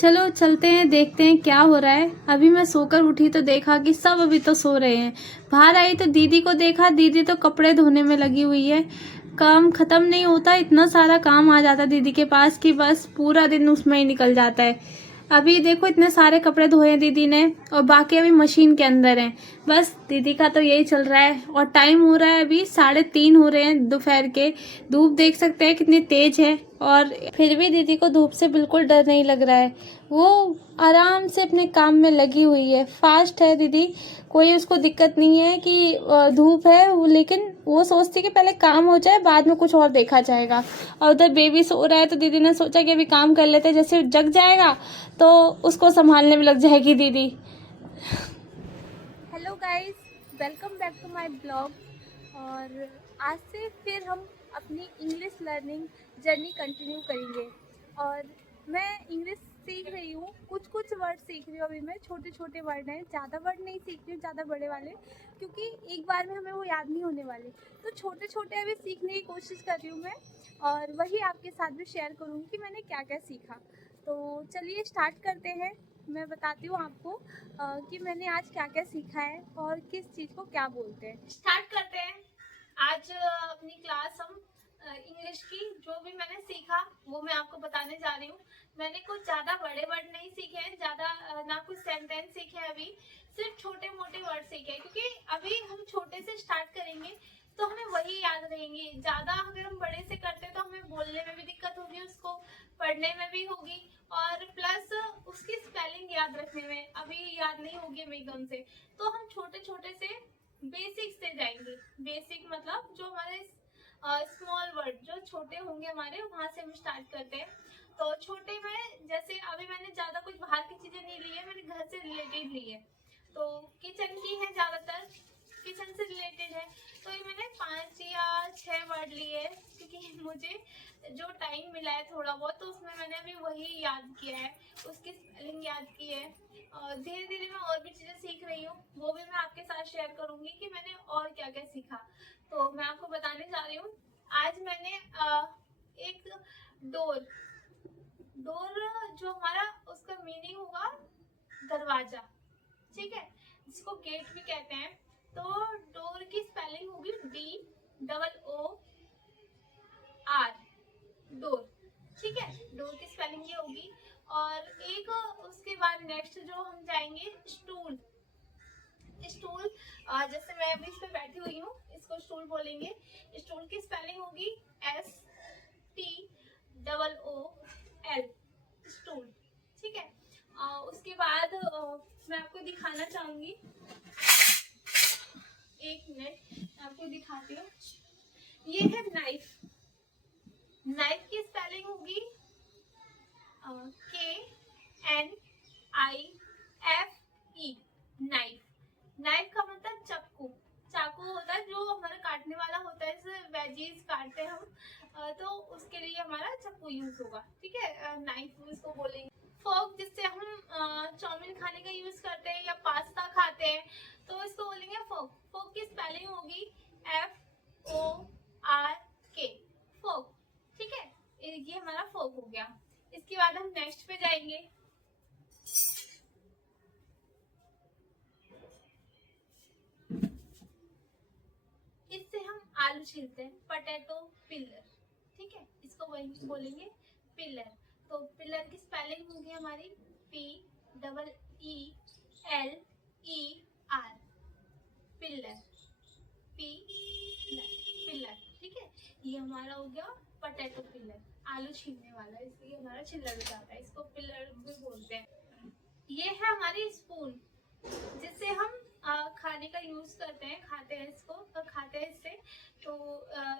चलो चलते हैं, देखते हैं क्या हो रहा है। अभी मैं सोकर उठी तो देखा कि सब अभी तो सो रहे हैं। बाहर आई तो दीदी को देखा, दीदी तो कपड़े धोने में लगी हुई है। काम खत्म नहीं होता, इतना सारा काम आ जाता दीदी के पास कि बस पूरा दिन उसमें ही निकल जाता है। अभी देखो इतने सारे कपड़े धोए हैं दीदी ने और बाकी अभी मशीन के अंदर हैं। बस दीदी का तो यही चल रहा है। और टाइम हो रहा है अभी 3:30 हो रहे हैं दोपहर के। धूप देख सकते हैं कितनी तेज है और फिर भी दीदी को धूप से बिल्कुल डर नहीं लग रहा है। वो आराम से अपने काम में लगी हुई है, फास्ट है दीदी। कोई उसको दिक्कत नहीं है कि धूप है लेकिन वो सोचती कि पहले काम हो जाए बाद में कुछ और देखा जाएगा। और उधर बेबी सो रहा है तो दीदी ने सोचा कि अभी काम कर लेते हैं, जैसे जग जाएगा तो उसको संभालने में लग जाएगी दीदी। Hello guys, welcome back to my blog. और आज से फिर हम अपनी इंग्लिश लर्निंग जर्नी कंटिन्यू करेंगे। और मैं इंग्लिश सीख रही हूँ, कुछ कुछ वर्ड सीख रही हूँ। अभी मैं छोटे छोटे वर्ड हैं, ज़्यादा वर्ड नहीं सीख रही हूँ, ज़्यादा बड़े वाले, क्योंकि एक बार में हमें वो याद नहीं होने वाले। तो छोटे छोटे अभी सीखने की कोशिश कर रही हूँ मैं, और वही आपके साथ भी शेयर करूँगी कि मैंने क्या क्या सीखा। तो चलिए स्टार्ट करते हैं। मैं बताती हूँ आपको कि मैंने आज क्या क्या सीखा है और किस चीज़ को क्या बोलते हैं। स्टार्ट करते हैं। आज अपनी क्लास हम इंग्लिश की जो भी मैंने सीखा वो मैं आपको बताने जा रही हूँ। मैंने कुछ ज़्यादा बड़े वर्ड नहीं सीखे हैं, ज़्यादा ना कुछ सेंटेंस सीखे हैं, अभी सिर्फ छोटे मोटे वर्ड सीखे हैं, क्योंकि अभी हम छोटे से स्टार्ट करेंगे तो हमें वही याद रहेंगे। ज़्यादा अगर हम बड़े से करते तो हमें बोलने में भी दिक्कत होगी, उसको पढ़ने में भी होगी, और प्लस उसकी स्पेलिंग याद रखने में अभी याद नहीं होगी हमें एकदम से। तो हम छोटे छोटे से बेसिक से जाएंगे। बेसिक मतलब जो हमारे स्मॉल वर्ड जो छोटे होंगे हमारे, वहां से हम स्टार्ट करते हैं। तो छोटे में जैसे अभी मैंने ज्यादा कुछ बाहर की चीजें नहीं ली है, मैंने घर से रिलेटेड ली है। तो किचन की है, ज्यादातर किचन से रिलेटेड है। तो ये मैंने 5 या 6 वर्ड लिए, क्योंकि मुझे जो टाइम मिला है थोड़ा बहुत, तो उसमें मैंने अभी वही याद किया है, उसकी स्पेलिंग याद की है। और धीरे धीरे मैं और भी चीजें सीख रही हूँ, वो भी मैं आपके साथ शेयर करूंगी कि मैंने और क्या क्या सीखा। तो मैं आपको बताने जा रही हूँ। आज मैंने एक डोर डोर जो हमारा उसका मीनिंग होगा दरवाजा, ठीक है, जिसको गेट भी कहते हैं। तो डोर की स्पेलिंग होगी DOOR, डोर, ठीक है। डोर की स्पेलिंग ये होगी। और एक उसके बाद नेक्स्ट जो हम जाएंगे, स्टूल। स्टूल जैसे मैं अभी इस पे बैठी हुई हूँ, इसको स्टूल बोलेंगे। स्टूल की स्पेलिंग होगी STOOL, स्टूल, ठीक है। उसके बाद मैं आपको दिखाना चाहूंगी, एक मिनट आपको दिखाती हूँ। ये है नाइफ। नाइफ की स्पेलिंग होगी KNIFE, नाइफ। नाइफ का मतलब चाकू। चाकू होता है जो हमारा काटने वाला होता है, जैसे वेजीज काटते हैं हम, तो उसके लिए हमारा चाकू यूज होगा, ठीक है। नाइफ इसको बोलेंगे। फोक, जिससे हम चाउमीन खाने का यूज करते हैं या पास्ता खाते हैं, तो इसको बोलेंगे फोक। फोक की स्पेलिंग होगी FORK, फोक, ठीक है। ये हमारा फोक हो गया। इसके बाद हम नेक्स्ट पे जाएंगे। इससे हम आलू छीलते हैं, पोटैटो पिलर, ठीक है, इसको वही बोलेंगे पिलर। तो पिलर की स्पेलिंग होगी हमारी PEELER, पिलर, पिलर, ठीक है। ये हमारा हो गया पोटैटो पिलर, आलू छीलने वाला, इसलिए हमारा छिल्लर हो जाता है, इसको पिलर भी बोलते हैं। ये है हमारी स्पून, जिससे हम खाने का यूज करते हैं, खाते हैं इसको, खाते हैं इससे। तो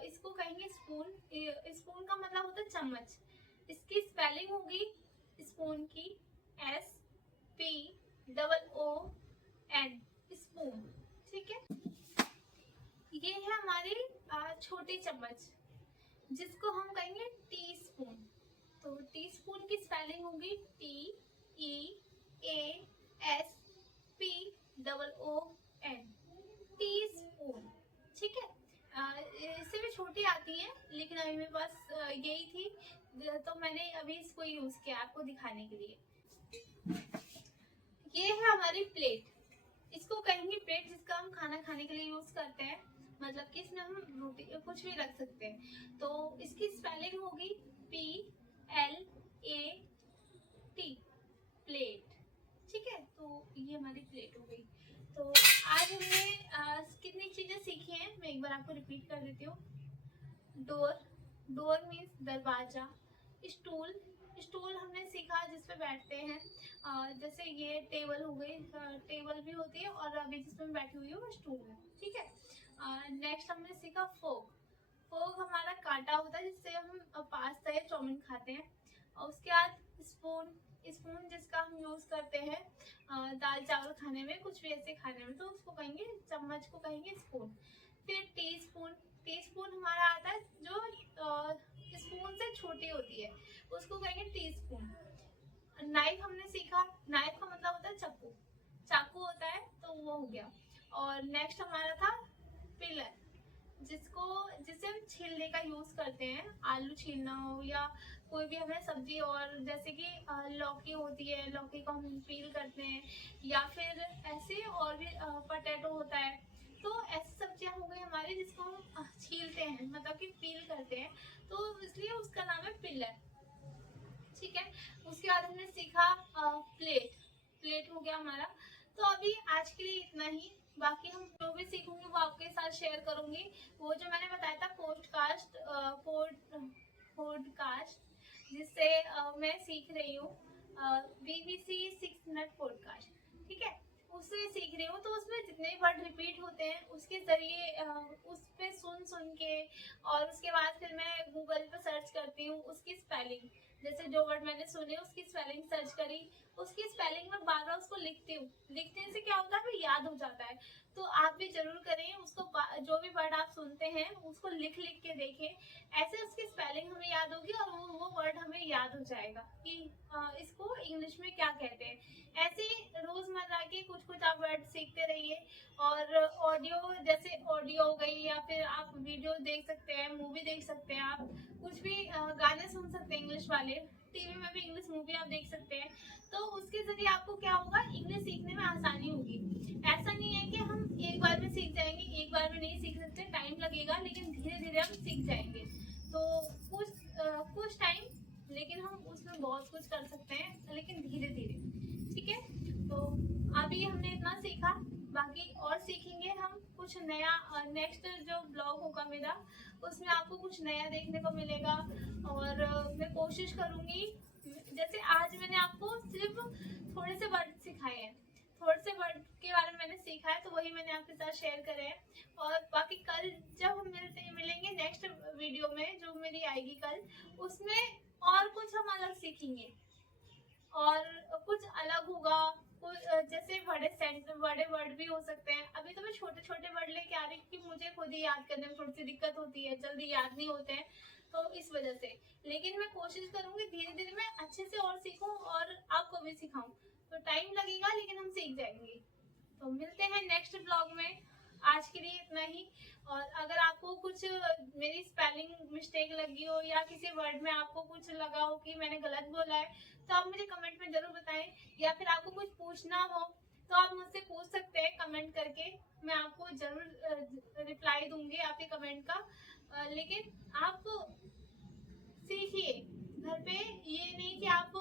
इसको कहेंगे स्पून। स्पून का मतलब होता है चम्मच। इसकी स्पेलिंग होगी स्पून की SPOON, स्पून, ठीक है। ये है हमारी छोटी चम्मच, जिसको हम कहेंगे टी स्पून। तो टी स्पून की स्पेलिंग होगी TEASPOON, टी स्पून, ठीक है। इससे भी छोटी आती है, लेकिन अभी मेरे पास यही थी, तो मैंने अभी इसको यूज किया आपको दिखाने के लिए। ये है हमारी प्लेट, इसको कहेंगे प्लेट, जिसका हम खाना खाने के लिए यूज करते हैं। मतलब कि इसमें हम रोटी कुछ भी रख सकते हैं। तो इसकी स्पेलिंग होगी PLAT, प्लेट। ठीक है, तो ये हमारी प्लेट हो गई। तो आज हमने कितनी चीजें सीखी हैं, मैं एक बार आपको रिपीट कर देती हूँ। डोर, डोर मीन्स दरवाजा। स्टूल, स्टूल हमने सीखा जिसपे बैठते हैं। जैसे ये टेबल हो गई, टेबल भी होती है, और अभी जिसपे मैं बैठी हुई हूँ वो स्टूल है। ठीक है। नेक्स्ट हमने सीखा फोक। फोक हमारा कांटा होता है जिससे हम पास्ता या चाउमीन खाते हैं। और उसके बाद स्पून, स्पून जिसका हम यूज करते हैं दाल चावल खाने में, कुछ भी ऐसे खाने में, तो उसको कहेंगे, चम्मच को कहेंगे स्पून। फिर टी स्पून, टी स्पून हमारा आता है जो स्पून से छोटी होती है, उसको कहेंगे टी स्पून। नाइफ हमने सीखा, नाइफ का मतलब होता है चाकू, चाकू होता है, तो वो हो गया। और नेक्स्ट हमारा था पिलर, जिसको जिससे हम छीलने का यूज करते हैं, आलू छीलना हो या कोई भी हमें सब्जी, और जैसे कि लौकी होती है, लौकी को हम पील करते हैं, या फिर ऐसे और भी पटेटो होता है। तो ऐसी सब्जियां हो गई हमारी जिसको हम छीलते हैं, मतलब कि पील करते हैं, तो इसलिए उसका नाम है पिलर। ठीक है। उसके बाद हमने सीखा प्लेट, प्लेट हो गया हमारा। तो अभी आज के लिए इतना ही, बाकी हम जो भी सीखूंगी वो आपके साथ शेयर करूंगी। वो जो मैंने बताया था पॉडकास्ट, पॉडकास्ट जिससे मैं सीख रही हूँ, BBC 6 मिनट पॉडकास्ट। ठीक है, उससे सीख रही हूँ। तो उसमें जितने भी वर्ड रिपीट होते हैं उसके जरिए उस पे सुन सुन के, और उसके बाद फिर मैं गूगल पे सर्च करती हूँ उसकी स्पेलिंग। जैसे जो वर्ड मैंने सुने उसकी स्पेलिंग सर्च करी, उसकी स्पेलिंग में बार बार उसको लिखती हूँ। लिखने से क्या होता है, फिर याद हो जाता है। तो आप भी जरूर करें उसको, जो भी वर्ड आप सुनते हैं उसको लिख लिख के देखें। ऐसे उसकी स्पेलिंग हमें याद होगी और वो वर्ड हमें याद हो जाएगा कि इसको इंग्लिश में क्या कहते हैं। ऐसे ही रोजमर्रा के कुछ कुछ आप वर्ड सीखते रहिए। और ऑडियो, जैसे ऑडियो हो गई, या फिर आप वीडियो देख सकते हैं, मूवी देख सकते हैं, आप कुछ भी गाने सुन सकते हैं इंग्लिश वाले, टीवी में भी इंग्लिश मूवी आप देख सकते हैं। तो उसके जरिए आपको क्या होगा, इंग्लिश सीखने में आसानी होगी। ऐसा नहीं है कि हम एक बार में सीख जाएंगे, एक बार में नहीं सीख सकते, टाइम लगेगा, लेकिन धीरे धीरे हम सीख जाएंगे। तो कुछ टाइम, लेकिन हम उसमें बहुत कुछ कर सकते हैं, लेकिन धीरे धीरे। ठीक है, तो अभी हमने इतना सीखा, बाकी और सीखेंगे हम कुछ नया। नेक्स्ट जो ब्लॉग होगा मेरा, उसमें आपको कुछ नया देखने को मिलेगा। और मैं कोशिश करूंगी, जैसे आज मैंने आपको सिर्फ थोड़े से वर्ड सिखाए हैं, थोड़े से वर्ड के बारे में मैंने सीखा है, तो वही मैंने आपके साथ शेयर करे हैं। और बाकी कल जब हम मिलेंगे नेक्स्ट वीडियो में जो मेरी आएगी कल, उसमें और कुछ हम अलग सीखेंगे और कुछ अलग होगा। जैसे बड़े वर्ड भी हो सकते हैं। अभी तो मैं छोटे छोटे वर्ड लेके आ रही हूँ क्योंकि मुझे खुद ही याद करने में थोड़ी सी दिक्कत होती है, जल्दी याद नहीं होते हैं, तो इस वजह से। लेकिन मैं कोशिश करूंगी धीरे धीरे मैं अच्छे से और सीखूं और आपको भी सिखाऊं। तो टाइम लगेगा लेकिन हम सीख जाएंगे। तो मिलते हैं नेक्स्ट ब्लॉग में। आज के लिए इतना ही। और अगर आपको कुछ मेरी स्पेलिंग मिस्टेक लगी हो या किसी वर्ड में आपको कुछ लगा हो कि मैंने गलत बोला है, तो आप मुझे कमेंट में जरूर बताएं। या फिर आपको कुछ पूछना हो तो आप मुझसे पूछ सकते हैं कमेंट करके, मैं आपको जरूर रिप्लाई दूंगी आपके कमेंट का। लेकिन आप सीखिए घर पे, ये नहीं कि आप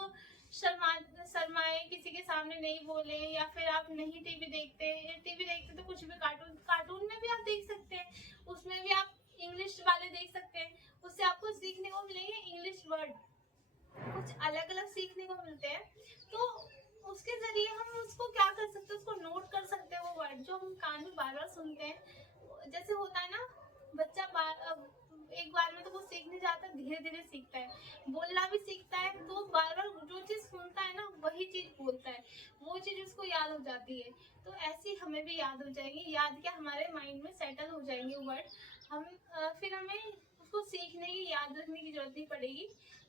शर्माए, किसी के सामने नहीं बोले, या फिर आप नहीं टीवी देखते तो कुछ भी कार्टून कार्टून में भी आप देख सकते हैं, उसमें भी आप इंग्लिश वाले देख सकते हैं। उससे आपको सीखने को मिलेंगे इंग्लिश वर्ड, कुछ अलग अलग सीखने को मिलते हैं। तो उसके जरिए हम उसको क्या कर सकते हैं, उसको नोट कर सकते हैं। वो वर्ड जो हम कान में बार बार सुनते हैं, जैसे होता है ना, बच्चा एक बार में तो वो सीख नहीं जाता, धीरे धीरे सीखता है, बोलना भी सीखता है। तो बार बार जो चीज सुनता है ना वही चीज बोलता है, वो चीज उसको याद हो जाती है। तो ऐसी हमें भी याद हो जाएगी, याद क्या, हमारे माइंड में सेटल हो जाएंगे वर्ड। हम फिर हमें उसको सीखने की, याद रखने की जरूरत नहीं पड़ेगी।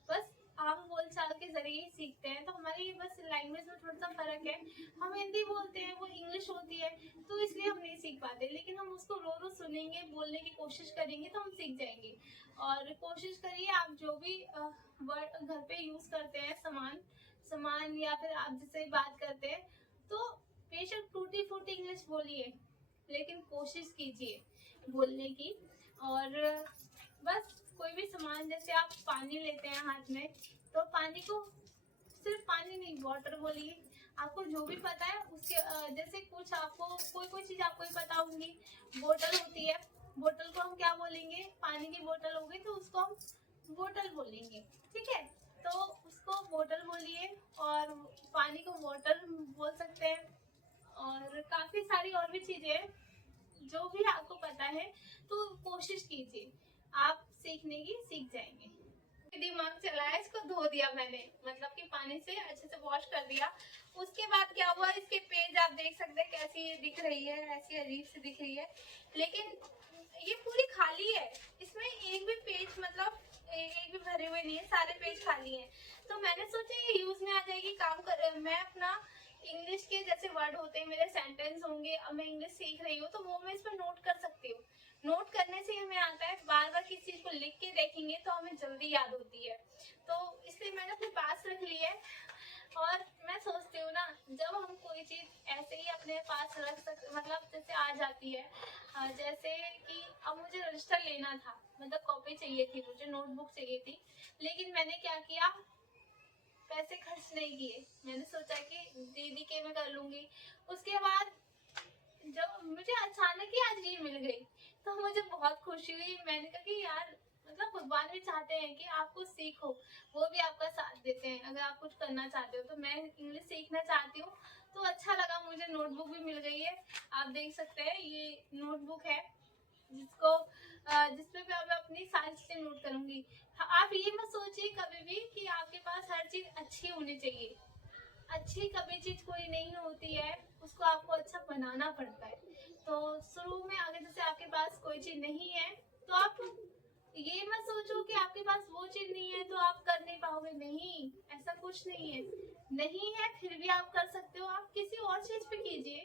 बस आम बोलचाल के जरिए ही सीखते हैं। तो हमारी बस लैंग्वेज में थोड़ा सा फर्क है, हम हिंदी बोलते हैं, वो इंग्लिश होती है, तो इसलिए हम नहीं सीख पाते। लेकिन हम उसको रोज सुनेंगे, बोलने की कोशिश करेंगे तो हम सीख जाएंगे। और कोशिश करिए आप जो भी वर्ड घर पे यूज करते हैं, सामान सामान या फिर आप जिससे बात करते हैं, तो बेशक टूटी फूटी इंग्लिश बोलिए, लेकिन कोशिश कीजिए बोलने की। और बस कोई भी सामान, जैसे आप पानी लेते हैं हाथ में, तो पानी को सिर्फ पानी नहीं, वाटर बोलिए। आपको जो भी पता है उसके जैसे कुछ आपको कोई चीज आपको ही पता होंगी। बोतल होती है, बोतल को हम क्या बोलेंगे? पानी की बोतल होगी तो उसको हम बोतल बोलेंगे, ठीक है। तो उसको बोतल बोलिए, और पानी को वाटर बोल सकते हैं। और काफी सारी और भी चीजें हैं जो भी आपको पता है, तो कोशिश कीजिए, आप सीखने की सीख जाएंगे। दिमाग चला है, इसको धो दिया मैंने, मतलब कि पानी से अच्छे से वॉश कर दिया। उसके बाद क्या हुआ, इसके पेज आप देख सकते हैं कैसी ये दिख रही है, ऐसी अजीब सी दिख रही है, लेकिन ये पूरी खाली है। इसमें एक भी पेज, मतलब एक भी भरे हुए नहीं है, सारे पेज खाली हैं। तो मैंने सोचा ये यूज में आ जाएगी, काम कर, मैं अपना इंग्लिश के जैसे वर्ड होते हैं, मेरे सेंटेंस होंगे, अब मैं इंग्लिश सीख रही हूँ तो वो मैं इसमें नोट कर सकती हूँ। नोट करने से हमें आता है, बार बार किसी चीज को लिख के देखेंगे तो हमें जल्दी याद होती है। तो इसलिए मैंने अपने पास रख ली है। और मैं सोचती हूँ ना, जब हम कोई चीज ऐसे ही अपने पास रख मतलब जैसे आ जाती है, जैसे कि अब मुझे रजिस्टर लेना था, मतलब कॉपी चाहिए थी, मुझे नोटबुक चाहिए थी, लेकिन मैंने क्या किया, पैसे खर्च नहीं किए। मैंने सोचा कि दीदी के मैं कर लूंगी। उसके बाद जब मुझे अचानक ही आज ये मिल गई, तो मुझे बहुत खुशी हुई। मैंने कहा कि यार, मतलब भगवान भी चाहते हैं कि आप कुछ सीखो, वो भी आपका साथ देते हैं अगर आप कुछ करना चाहते हो। तो मैं इंग्लिश सीखना चाहती हूँ, तो अच्छा लगा, मुझे नोटबुक भी मिल गई है। आप देख सकते हैं ये नोटबुक है, जिसको जिसपे मैं अपनी सारी चीजें नोट करूंगी। आप ये मत सोचिए कभी भी कि आपके पास हर चीज अच्छी होनी चाहिए। अच्छी कभी चीज कोई नहीं होती है, उसको आपको अच्छा बनाना पड़ता है। तो शुरू में अगर जैसे आपके पास कोई चीज नहीं है, तो आप ये मत सोचो कि आपके पास वो चीज नहीं है तो आप कर नहीं पाओगे। नहीं, ऐसा कुछ नहीं है। नहीं है फिर भी आप कर सकते हो, आप किसी और चीज पे कीजिए,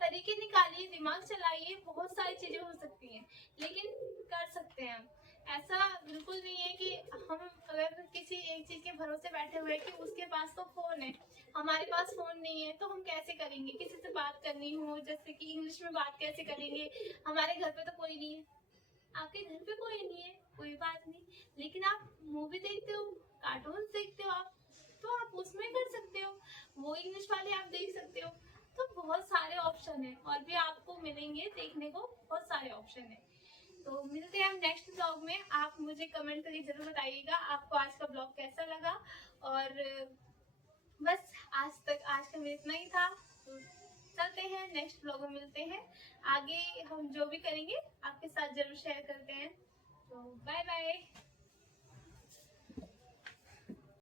तरीके निकालिए, दिमाग चलाइए, बहुत सारी चीजें हो सकती हैं, लेकिन कर सकते हैं हम। ऐसा बिल्कुल नहीं है कि हम अगर किसी एक चीज के भरोसे बैठे हुए हैं कि उसके पास तो फोन है, हमारे पास फोन नहीं है, तो हम कैसे करेंगे? किसी से बात करनी हो, जैसे कि इंग्लिश में बात कैसे करेंगे? हमारे घर पे तो कोई नहीं है, आपके घर पे कोई नहीं है, कोई बात नहीं, लेकिन आप मूवी देखते हो, कार्टून देखते हो आप, तो आप उसमें कर सकते हो, वो इंग्लिश वाले आप देख सकते हो। तो बहुत सारे ऑप्शन है, और भी आपको मिलेंगे देखने को, बहुत सारे ऑप्शन है। तो मिलते हैं हम नेक्स्ट ब्लॉग में। आप मुझे कमेंट करके जरूर बताइएगा आपको आज का ब्लॉग कैसा लगा। और बस आज का मेरा इतना ही था। तो चलते हैं, नेक्स्ट ब्लॉग में मिलते हैं। आगे हम जो भी करेंगे आपके साथ जरूर शेयर करते हैं। तो बाय बाय।